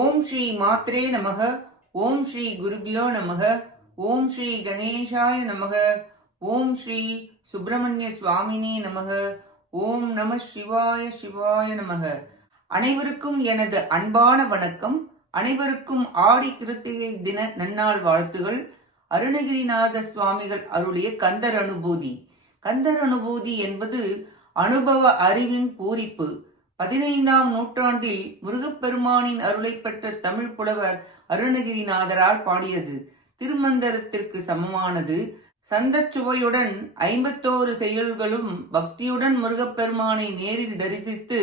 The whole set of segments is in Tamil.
ஓம் ஸ்ரீ மாத்ரே நமக. ஓம் ஸ்ரீ குருபியோ நமக. ஓம் ஸ்ரீ கணேசாய நமக. ஓம் ஸ்ரீ சுப்பிரமணிய சுவாமினே நமக. ஓம் நம சிவாய சிவாய நமக. அனைவருக்கும் எனது அன்பான வணக்கம். அனைவருக்கும் ஆடி கிருத்திகை தின நன்னாள் வாழ்த்துகள். அருணகிரிநாத சுவாமிகள் அருளிய கந்தர் அனுபூதி. கந்தர் அனுபூதி என்பது அனுபவ அறிவின் பூரிப்பு. 15ஆம் நூற்றாண்டில் முருகப்பெருமானின் அருளை பெற்ற தமிழ் புலவர் அருணகிரிநாதரால் பாடியது. திருமந்திரத்திற்கு சமமானது. சந்தச்சுவையுடன் 51 செயல்களும் பக்தியுடன் முருகப்பெருமானை நேரில் தரிசித்து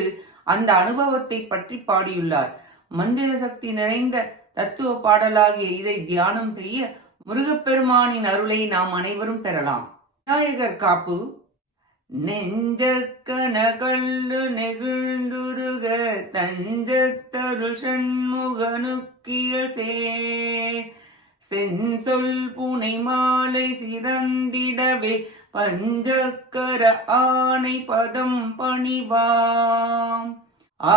அந்த அனுபவத்தை பற்றி பாடியுள்ளார். மந்திர சக்தி நிறைந்த தத்துவ பாடலாகிய இதை தியானம் செய்ய முருகப்பெருமானின் அருளை நாம் அனைவரும் பெறலாம். விநாயகர் காப்பு. நெஞ்சக்கணகள்ளு நெகிழ்ந்துருக தஞ்சத்தருள் சண்முகனுக்கிய செஞ்சொல் புனை மாலை சிறந்திடவே பஞ்சக்கர ஆணை பதம் பணிவாம்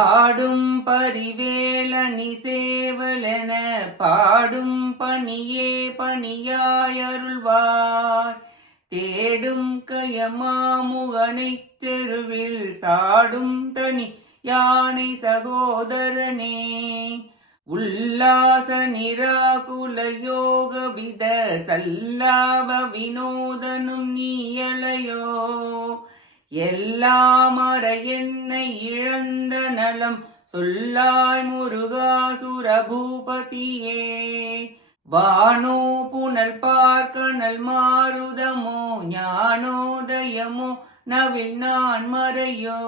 ஆடும் பரிவேலனி சேவலென பாடும் பணியே பணியாயருள்வாய் தேடும் கயமாமுகனை தெருவில் சாடும் தனி யானை சகோதரனே உல்லாச நிராகுல யோக வித சல்லாப வினோதனும் நீயலையோ எல்லாமற என்னை இழந்த நலம் சொல்லாய் முருகாசுரபூபதியே வானோ புனல் பார்க்கணல் மாருதமோ ஞானோதயமோ நவில் நான் மறையோ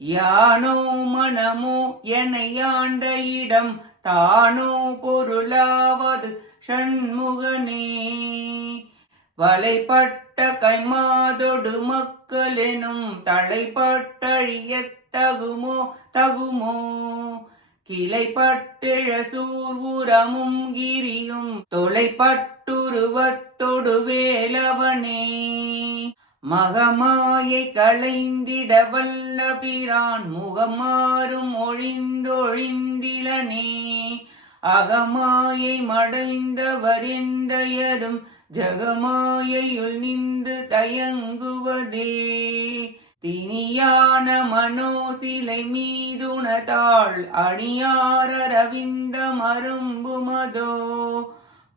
யானோ மனமோ எனையாண்ட இடம் தானோ பொருளாவது ஷண்முகனே வலைப்பட்ட கைமாதொடு மக்களெனும் தலைப்பட்டழியத் தகுமோ கிளைப்பட்டிழ சூர்வுரமும் கிரியும் தொலைப்பட்டுருவத்தொடு வேலவனே மகமாயை களைந்திட வல்ல பிரான் முகமாறும் ஒழிந்தொழிந்திலனே அகமாயை மடைந்தவரெந்தையரும் ஜகமாயையுள் நின்று தயங்குவதே தினியான மனோசிலை மீதுணதாள் அணியார ரவிந்த மரும்புமதோ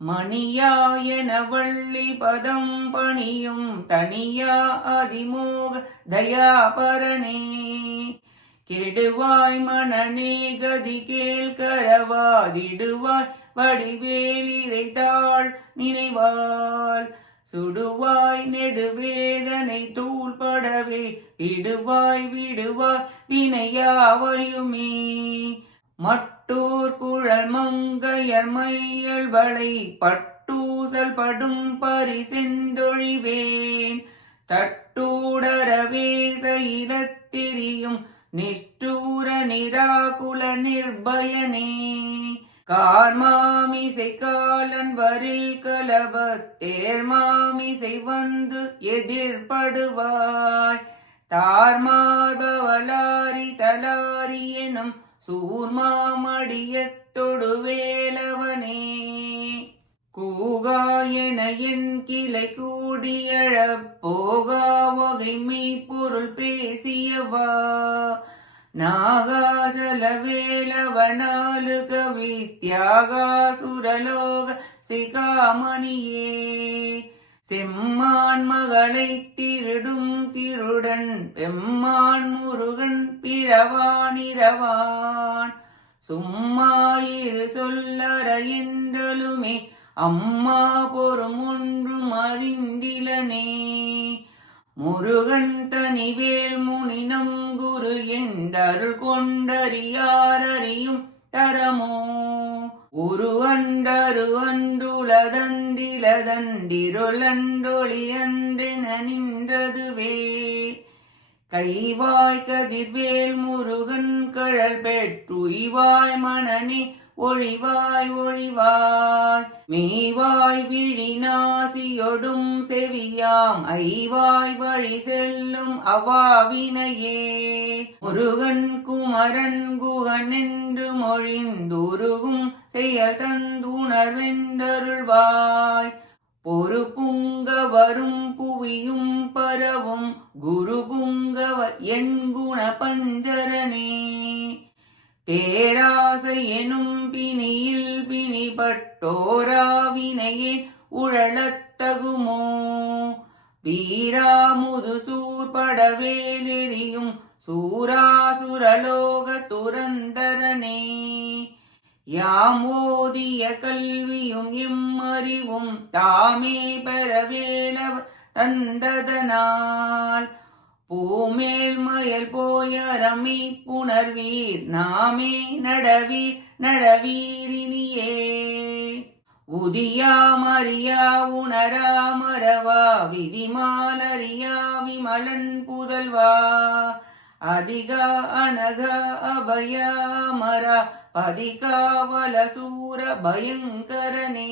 மணியாயன வள்ளி பதம் பணியும் தனியா அதிமோக தயாபரனே கெடுவாய் மனநே கதி கேள்கரவாதிடுவாய் வடிவேலிரை தாழ் நினைவாள் சுடுவாய் நெடுவேதனை தூள்படவே விடுவாய் வினையாவையுமே மட்டூர் குழல் மங்கையர் மையல் வளை பட்டூசல் படும் பரிசெந்தொழிவேன் தட்டூடரவேல் சைலத்திரியும் நிஷ்டூர நிராகுல நிர்பயனே கார்மாமிசை காலன் வரில் கலபத் தேர்மாமிசை வந்து எதிர்படுவாய் தார்மார்பவளாரி தலாரி எனும் சூர்மாமடியத்தொடு வேலவனே கூகாயன என் கிளை கூடியழப் போகா வகை மெய்ப்பொருள் பேசியவா நாகாசல வேலவனாலு கவி தியாகாசுரலோக சிகாமணியே செம்மான் மகளை திருடும் திருடன் பெம்மான் முருகன் பிறவானிரவான் சும்மாயிரு சொல்லற என்றலுமே அம்மா பொறும் ஒன்றும் அறிந்திலனே முருகன் தனிவேல் முனினம் குரு எந்தருள் கொண்டறியாரறியும் தரமோ உரு அண்டரு அண்டுளதண்டிலதண்டிருளண்டொளி அன்றென நின்றதுவே கைவாய் கதிர்வேல் முருகன் கழல் பெற்றுய்வாய் மனனே ஒழிவாய் ஒழிவாய் மெய்வாய் விழிநாசியொடும் செவியாம் ஐவாய் வழி செல்லும் அவாவினையே முருகன் குமரன் குகன் என்று மொழிந்துருகும் செயல் தந்துணர்வென்றருள்வாய் பொறு புங்க வரும் புவியும் பரவும் குரு புங்கவ என் குண பஞ்சரனே பேராசை எனும் பிணியில் பிணிபட்டோராவினையே உழலத்தகுமோ வீராமுது சூர்படவேலெறியும் சூராசுரலோக துரந்தரனே யாம் ஓதிய கல்வியும் இம்மறிவும் தாமே பெறவேலவ தந்ததனால் பூமேல் மயல் போயரமை புணர்வீர் நாமே நடவீர் நடவீரினியே உதியாமறியா உணரா மறவா விதிமாலறியா விமலன் புதல்வா அதிகா அனகா அபயா மரா பதிகாவல சூர பயங்கரனே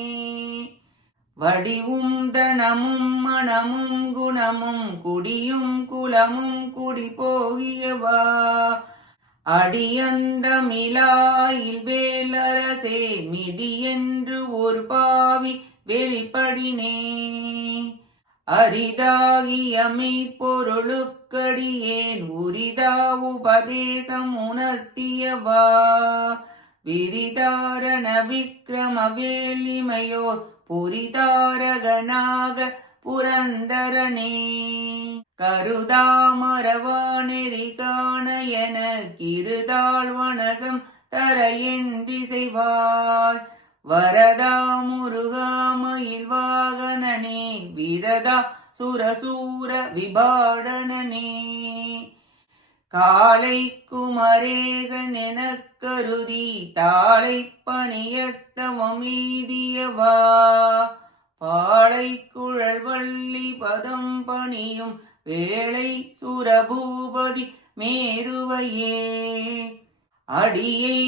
வடிவும் தனமும் மனமும் குணமும் குடியும் குலமும் குடி போகியவா அடியந்தமிலாயில் வேலரசே மிடியென்று ஒரு பாவி வெளிப்படினே அரிதாகியமை பொருளுக்கடியேன் உரிதா உபதேசம் உணர்த்தியவா விரிதாரண விக்ரம வேலிமையோர் புரிதாரகனாக புரந்தரனே கருதாமரவா நெறி காண என கிருதாள் வனசம் தர என் திசைவாய் வரதா முருகாமயில் வாகனனே விரதா சுரசூர விபாடனனே காலை குமரேசன் எனக் கருதி தாளை பணியத்தவம் எய்தியவா பாளை குழல் வள்ளி பதம் பணியும் வேளை சுரபூபதி மேருவையே அடியை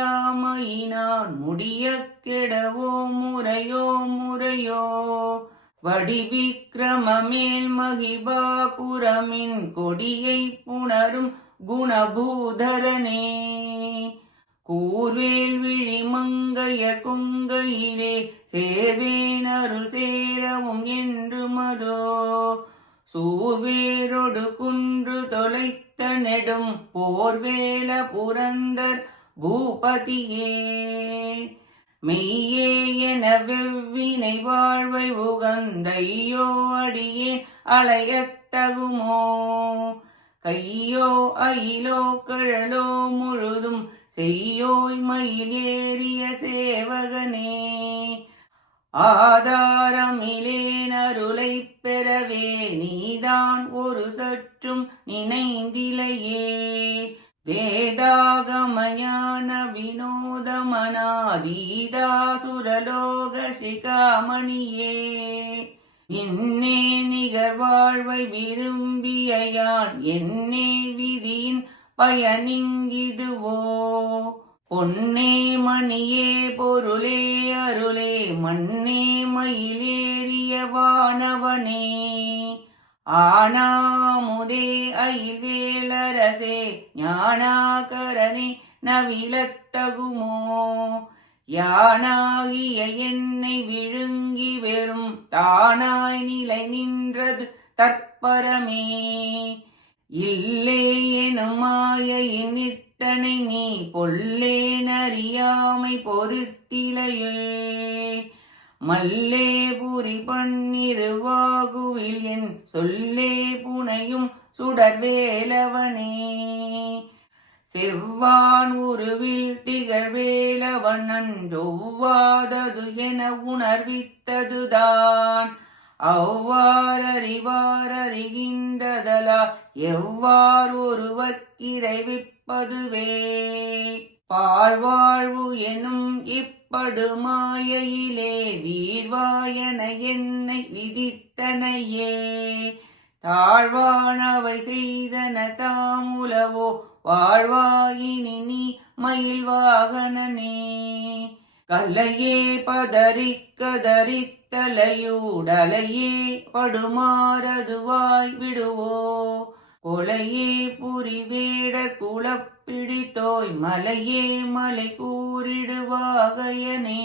குறியாதறியாமையினான் முடிய கெடவோ முறையோ முறையோ வடிவிக்ரமமேல் மகிபா குரமின் கொடியை புணரும் குணபூதரனே கூர்வேல் விழி மங்கைய கொங்கையிலே சேர்வேனருள் சேரவும் என்று மதோ சூர்வேரொடு குன்று தொலைத்த நெடும் போர்வேல புரந்தர் பூபதியே மெய்யே என வெவ்வினை வாழ்வை உகந்தையோ அடியேன் அலையத்தகுமோ கையோ அயிலோ கழலோ முழுதும் செய்யோய் மயிலேறிய சேவகனே ஆதாரமிலேன் அருளை பெறவே நீதான் ஒரு சற்றும் நினைந்திலையே வேதாகமயான வினோதமனாதீதாசுரலோக சிகாமணியே இன்னே நிகர் வாழ்வை விரும்பியான் என்னே விதியின் பயனிங்கிதுவோ பொன்னே மணியே பொருளே அருளே மண்ணே மயிலேறிய வானவனே ஆனாமுதே அயில்வேலரசே ஞானாகரனே நவிலத்தகுமோ யானாகிய என்னை விழுங்கி வெறும் தானாய் நிலை நின்றது தற்பரமே இல்லே எனும் மாயையின் நிட்டனை நீ பொல்லேனறியாமை பொறுத்திலையே மல்லே புரி பன்னிருவாகுவில் என் சொல்லே புனையும் சுடர்வேலவனே செவ்வான் உருவில் திகழ்வேலவன் நன்றொவ்வாதது என உணர்வித்ததுதான் அவ்வாறறிவாரறிகின்றதலா எவ்வாறு ஒருவர்க்கிரைவிப்பதுவே பாழ்வாழ்வு எனும் இப்படுமாயிலே வீழ்வாயன என்னை விதித்தனையே தாழ்வானவை செய்தன தாமுலவோ வாழ்வாயினி நீ மயில் வாகனனே. கல்லையே பதறிக்கதறித்தலையூடலையே படுமாறதுவாய் விடுவோ. கொலையே புரிவேடர் குலப்பிடித்தோய் மலையே மலை கூறிடுவாகையனே.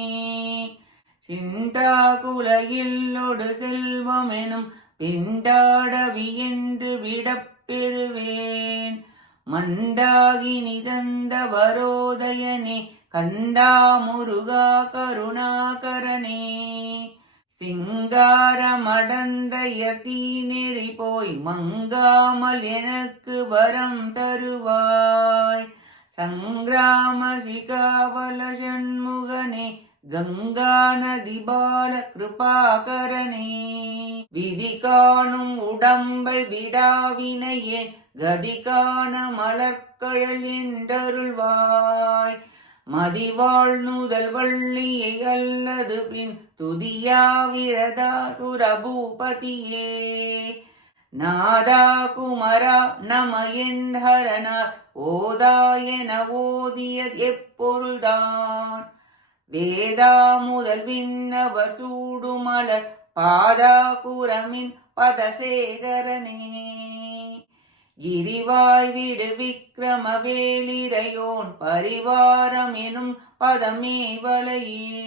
சிந்தா குலையில்லொடு செல்வமெனும் பிந்தாடவி என்று விடப்பெறுவேன். மந்தாகி நிதந்த வரோதயனே கந்தா முருகா கருணாகரனே. சிங்காரமடந்தைய தீநெறி போய் மங்காமல் எனக்கு வரம் தருவாய். சங்கிராம சிகாவல சண்முகனே கங்கா நதி பால கிருபாகரனே. விதி காணும் உடம்பை விடாவினையே கதிகான மலர்கழல் என்றருள்வாய். மதிவாழ் நுதல் வள்ளியை அல்லது பின் துதியா விரதா சுரபூபதியே. நாதா குமரா நம என்ஹரனார் ஓதாயன ஓதியது எப்பொருள்தான். வேதா முதல் விண்ணவர் சூடுமலர் பாதா குரமின் பதசேகரனே. கிரிவாய் விடு விக்ரம வேலிரையோன் பரிவாரம் எனும் பதமேவலையே.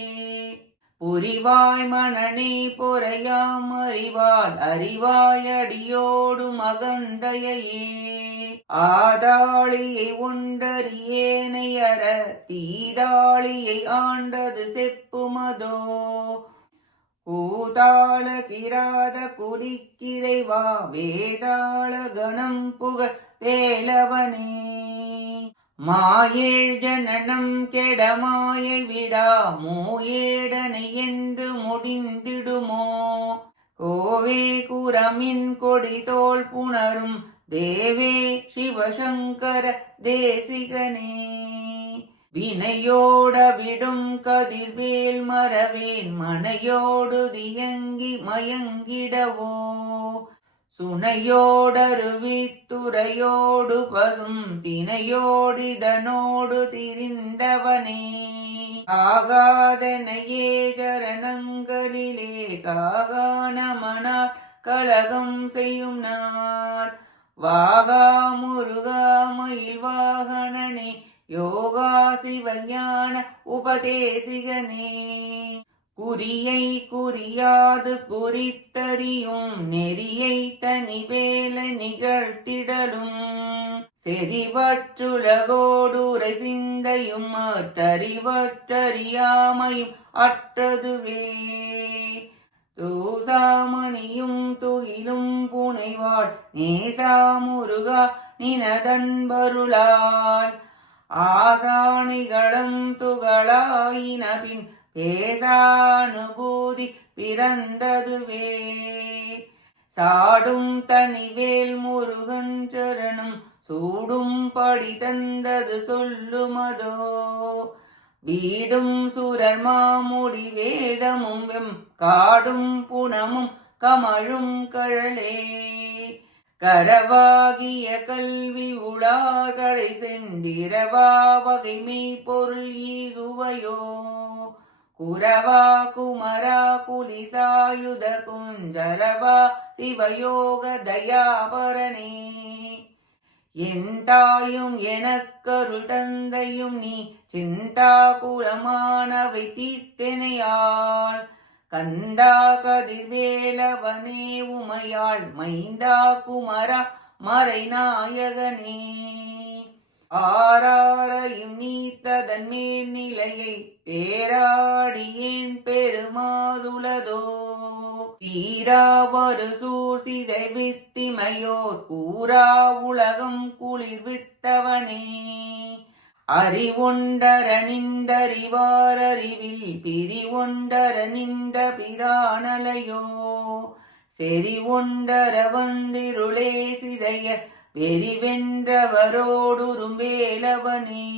புரிவாய் மனநே பொறையாம் அறிவாள் அறிவாய் அடியோடு மகந்தையே. ஆதாளியை ஒன்றறியேனை அற தீதாளியை ஆண்டது செப்புமதோ. கூதாள கிராத குடிக்கிரைவா வேதாள கணம் புகழ் வேலவனே. மாயேழ் ஜனனம் கெடமாயை விடா மூயேடனை என்று முடிந்திடுமோ. கோவே குரமின் கொடி தோள் புணரும் தேவே சிவசங்கர தேசிகனே. வினையோட விடும் கதிர்வேல் மறவேன் மனையோடு தியங்கி மயங்கிடவோ. சுனையோடருவித்துறையோடு பதும் தினையோடிதனோடு திரிந்தவனே. ஆகாதனையே சரணங்களிலே காகானமனா கலகம் செய்யும் நாள். வாகா முருகா மயில் வாகனனே யோகா சிவஞான உபதேசிகனே. குறியை குறியாது குறித்தறியும் நெறியை தனி வேலை நிகழ்த்திடலும். செறிவற்றுலகோடுரை சிந்தையும் அற்றறிவற்றறியாமையும் அற்றதுவே. தூசாமணியும் துயிலும் புனைவாள் நேசா முருகா நினதன்பருளால். ஆசானிகளும் துகளாயின பின் பேசானுபூதி பிறந்ததுவே. சாடும் தனிவேல் முருகன் சரணம் சூடும் படி தந்தது சொல்லுமதோ. வீடும் சுரர் மாமுடி வேதமும் வெம் காடும் புனமும் கமழும் கழலே. கரவாகிய கல்வி உலாகடை சென்றிரவா வகைமை பொருள் ஈகுவையோ. குரவா குமரா குலிசாயுத குஞ்சரவா சிவயோக தயாபரணே. என் தாயும் எனக்கருள் தந்தையும் நீ சிந்தா குலமானவை தீர்த்தெனையாள். கந்தா கதிர்வேலவனே உமையாள் மைந்தா குமரா மறைநாயகனே. ஆராரையும் நீத்ததன் மேல் நிலையை தேராடியேன் பெருமாதுளதோ. தீராவரு சூசிதை வித்திமையோர் கூறா உலகம் குளிர்வித்தவனே. அறிவொண்டர நின்றறிவாரறிவில் பிரிவொண்டர நின்ற பிரானலையோ. செறிவொண்டர வந்திருளே சிதைய வெறிவென்றவரோடுரும் வேலவனே.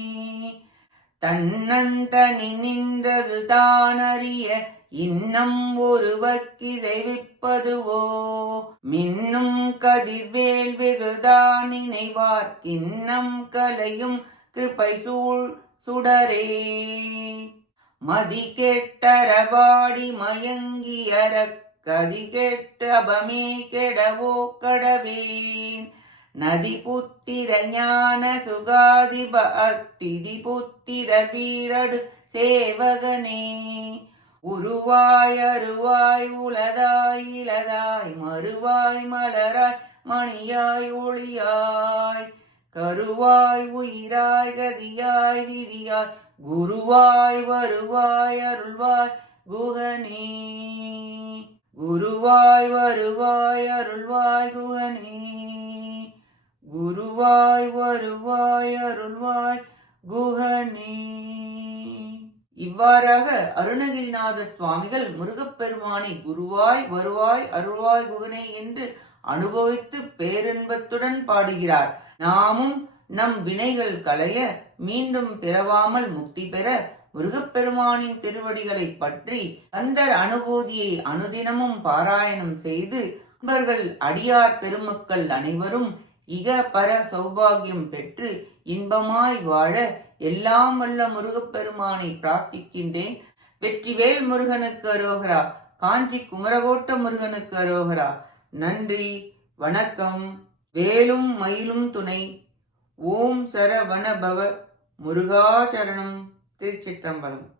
தன்னந்தனி நின்றது தானறிய இன்னம் ஒருவர்க்கு செய்விப்பதுவோ மின்னும் கதிர்வேல் வெகுதான் நினைவார் கிண்ணம் கலையும் கிருபை சூழ் சுடரே மதி கெட்டரபாடி மயங்கியற கதி கெட்ட அபமே கெடவோ கடவேன் நதி புத்திர ஞான சுகாதிப அத்திதி புத்திர வீரடு சேவகனே உருவாய் அருவாய் உளதாய் இளதாய் மறுவாய் மலராய் மணியாய் ஒளியாய் கருவாய் உயிராய் கதியாய் விதியாய் குருவாய் வருவாய் அருள்வாய் குகனே குருவாய் வருவாய் அருள்வாய் குகனே குருவாய் வருவாய் அருள்வாய் குகனே. இவ்வாறாக அருணகிரிநாத சுவாமிகள் முருகப்பெருமானை குருவாய் வருவாய் அருள்வாய் குகனே என்று அனுபவித்து பேரின்பத்துடன் பாடுகிறார். நாமும் நம் வினைகள் களைய மீண்டும் பிறவாமல் முக்தி பெற முருகப்பெருமானின் திருவடிகளை பற்றி கந்தர் அனுபூதியை அனுதினமும் பாராயணம் செய்து அன்பர்கள் அடியார் பெருமக்கள் அனைவரும் இக பர சௌபாகியம் பெற்று இன்பமாய் வாழ எல்லாம் வல்ல முருகப்பெருமானை பிரார்த்திக்கின்றேன். வெற்றிவேல் முருகனுக்கு அரோகரா. காஞ்சி குமரகோட்ட முருகனுக்கு அரோகரா. நன்றி, வணக்கம். வேலும் மயிலும் துணை. ஓம் சரவண பவ. முருகாச்சரணம். திருச்சிற்றம்பலம்.